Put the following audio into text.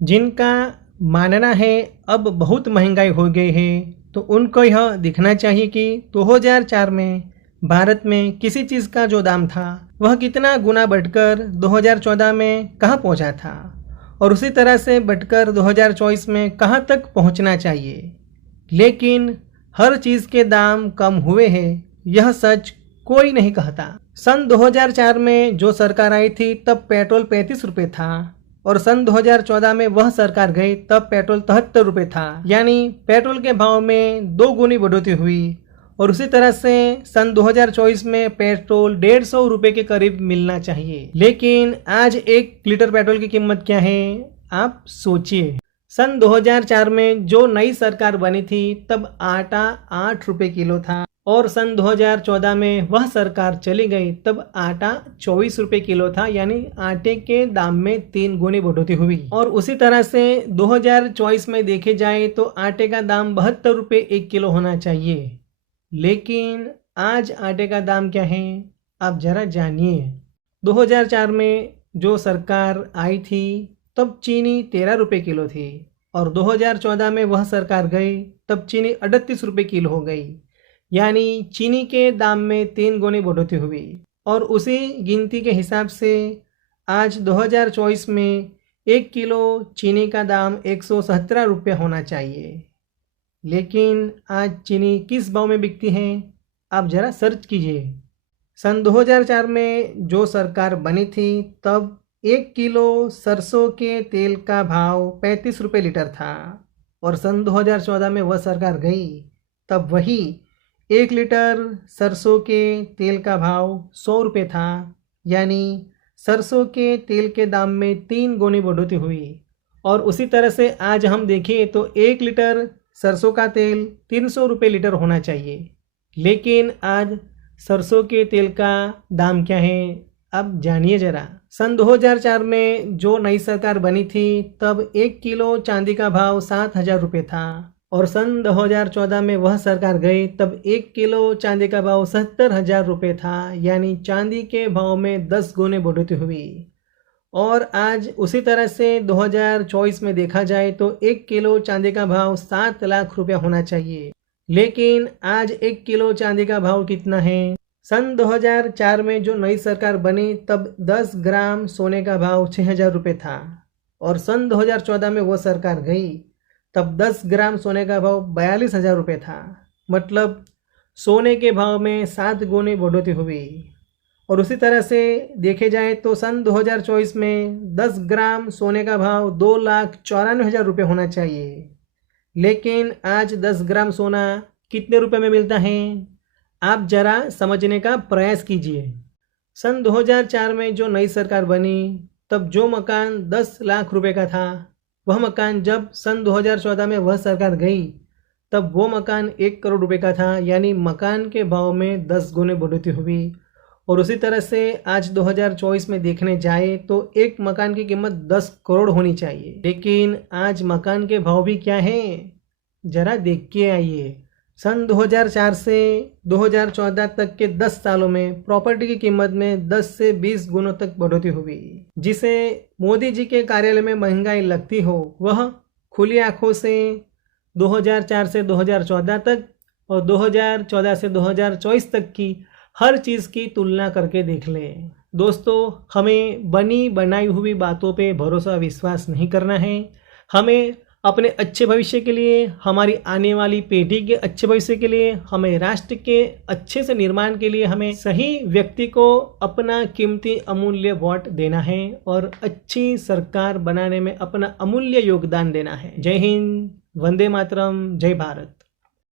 जिनका मानना है अब बहुत महंगाई हो गई है, तो उनको यह दिखना चाहिए कि 2004 में भारत में किसी चीज़ का जो दाम था वह कितना गुना बढ़कर 2014 में कहाँ पहुँचा था, और उसी तरह से बढ़कर 2024 में कहाँ तक पहुँचना चाहिए। लेकिन हर चीज़ के दाम कम हुए हैं, यह सच कोई नहीं कहता। सन 2004 में जो सरकार आई थी तब पेट्रोल 35 रुपये था, और सन 2014 में वह सरकार गई तब पेट्रोल 73 रुपये था। यानी पेट्रोल के भाव में 2 गुनी बढ़ोतरी हुई। और उसी तरह से सन 2024 में पेट्रोल 150 रुपये के करीब मिलना चाहिए। लेकिन आज 1 लीटर पेट्रोल की कीमत क्या है, आप सोचिए। सन 2004 में जो नई सरकार बनी थी तब आटा 8 रुपये किलो था, और सन 2014 में वह सरकार चली गई तब आटा 24 रुपये किलो था। यानी आटे के दाम में 3 गुनी बढ़ोतरी हुई। और उसी तरह से 2024 में देखे जाए तो आटे का दाम 72 रुपये 1 किलो होना चाहिए। लेकिन आज आटे का दाम क्या है, आप जरा जानिए। 2004 में जो सरकार आई थी तब चीनी 13 रुपये किलो थी, और 2014 में वह सरकार गई तब चीनी 38 रुपये किलो हो गई। यानी चीनी के दाम में 3 गुनी बढ़ोतरी हुई। और उसी गिनती के हिसाब से आज 2024 में 1 किलो चीनी का दाम 117 रुपये होना चाहिए। लेकिन आज चीनी किस भाव में बिकती है, आप ज़रा सर्च कीजिए। सन 2004 में जो सरकार बनी थी तब 1 किलो सरसों के तेल का भाव 35 रुपये लीटर था, और सन 2014 में वह सरकार गई तब वही 1 लीटर सरसों के तेल का भाव 100 रुपये था। यानी सरसों के तेल के दाम में 3 गुनी बढ़ोतरी हुई। और उसी तरह से आज हम देखें तो 1 लीटर सरसों का तेल 300 रुपये लीटर होना चाहिए। लेकिन आज सरसों के तेल का दाम क्या है, अब जानिए ज़रा। सन 2004 में जो नई सरकार बनी थी तब 1 किलो चांदी का भाव 7,000 रुपये था, और सन 2014 में वह सरकार गई तब 1 किलो चांदी का भाव 70,000 रुपये था। यानी चांदी के भाव में 10 गुने बढ़ोतरी हुई। और आज उसी तरह से 2024 में देखा जाए तो 1 किलो चांदी का भाव 7 लाख रुपया होना चाहिए। लेकिन आज 1 किलो चांदी का भाव कितना है? सन 2004 में जो नई सरकार बनी तब 10 ग्राम सोने का भाव 6,000 रुपये था, और सन 2014 में वो सरकार गई तब 10 ग्राम सोने का भाव 42,000 रुपये था। मतलब सोने के भाव में 7 गुनी बढ़ोतरी हुई। और उसी तरह से देखे जाए तो सन 2024 में 10 ग्राम सोने का भाव 2,94,000 रुपये होना चाहिए। लेकिन आज 10 ग्राम सोना कितने रुपए में मिलता है, आप जरा समझने का प्रयास कीजिए। सन 2004 में जो नई सरकार बनी तब जो मकान 10 लाख रुपए का था, वह मकान जब सन 2014 में वह सरकार गई तब वो मकान 1 करोड़ रुपए का था। यानी मकान के भाव में 10 गुने बढ़ोतरी हुई। और उसी तरह से आज 2024 में देखने जाए तो एक मकान की कीमत 10 करोड़ होनी चाहिए। लेकिन आज मकान के भाव भी क्या हैं, जरा देख के आइए। सन 2004 से 2014 तक के 10 सालों में प्रॉपर्टी की कीमत में 10 से 20 गुणों तक बढ़ोतरी हुई। जिसे मोदी जी के कार्यालय में महंगाई लगती हो, वह खुली आंखों से 2004 से 2014 तक और 2014 से 2024 तक की हर चीज़ की तुलना करके देख लें। दोस्तों, हमें बनी बनाई हुई बातों पे भरोसा विश्वास नहीं करना है। हमें अपने अच्छे भविष्य के लिए, हमारी आने वाली पीढ़ी के अच्छे भविष्य के लिए, हमें राष्ट्र के अच्छे से निर्माण के लिए हमें सही व्यक्ति को अपना कीमती अमूल्य वोट देना है और अच्छी सरकार बनाने में अपना अमूल्य योगदान देना है। जय हिंद, वंदे मातरम, जय भारत।